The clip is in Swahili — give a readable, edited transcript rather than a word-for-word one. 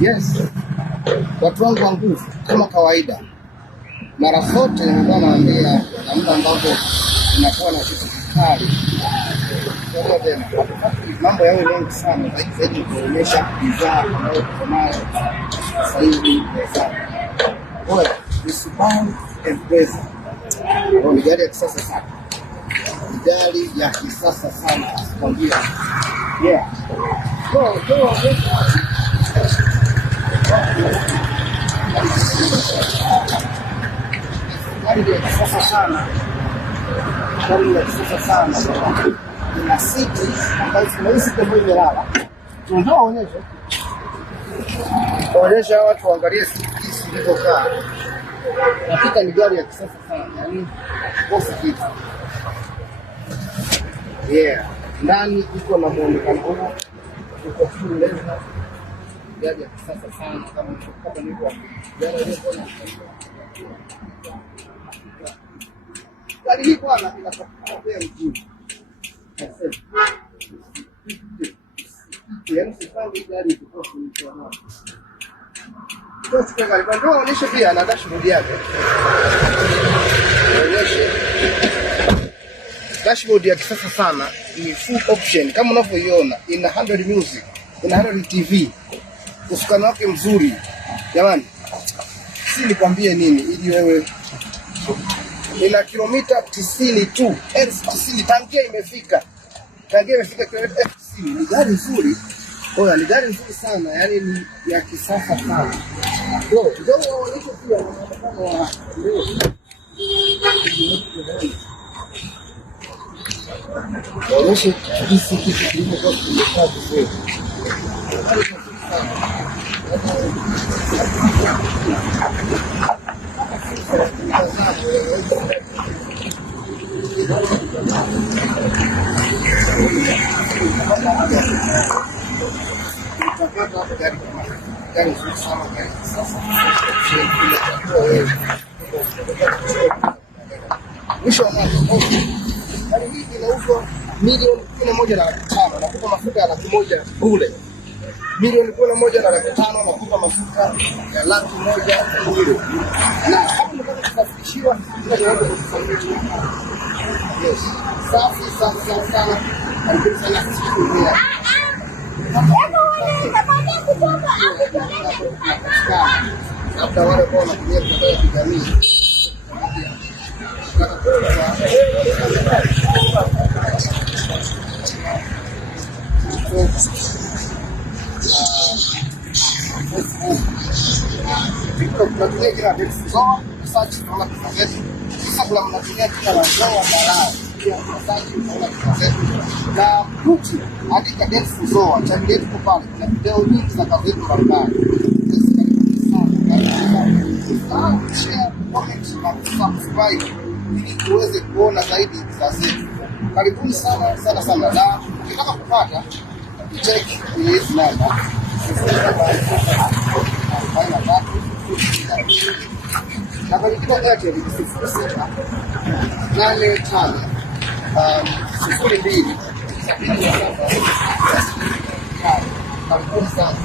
Yes, watu wangu wa nguvu, kama kawaida, mara zote nimekuwa naambia na muda ambapo inakuwa na kitu kikali mambo yao mengi sana zaidi kuonyesha bidhaa ambayo tuko nayo sasa hivi sana. Nisibani Empresa ni gari ya kisasa sana, gari ya kisasa sana kwambia. Yeah. Go. Gari ya kisasa sana. Gari ya kisasa sana. Ina siti ambayo tunaishi kama imelala. Tunataka onyesha watu waangalie siti zilizokaa. Hakika ni gari ya kisasa sana. Yaani bosi kitu. Yeah. Ndani iko na muonekano huu. Iko full leather. Gari ya kisasa sana kama nilivyo. Gari hii bwana inatokea mjini. Yaani sifangi gari kutoka mkoa. Kwa gari ndio onyesha pia na dashboard yake. Onyesha dashboard ya kisasa sana, ni full option kama unavyoiona, ina 100 music, ina 100 TV. Usukani wake mzuri. Jamani, si nikwambie nini ili wewe ina kilomita 90 tu. 90 tangia imefika kilomita 90. Ni gari nzuri. Oya, ni gari nzuri sana, yani ni ya kisasa sana. Ndio onyesha pia kama wa onyesha jinsi kitu kilivyokuwa kimekaa vizuri. Mwisho wa mwaka gari hii inauzwa milioni 11.5, nakupa mafuta ya 100,000 bure. Milioni 11.5 nakupa mafuta ya 100,000 bure. Na hapo unataka kusafirishiwa yes. Safi sana. Karibuni sana sisi. Hata wale ambao wanatumia mitandao ya kijamii tunatumia kila kitu search kwa kitu kabla mnatumia kila lao barabara na kuti andika Delfu Zoa channel yetu pale, kuna video nyingi za kazi zetu mbalimbali. Share, comment na subscribe ili uweze kuona zaidi za zetu. Karibuni sana. Na ukitaka kupata check hii namba na kwa kitu yake ni 0685 02 karibuni sana.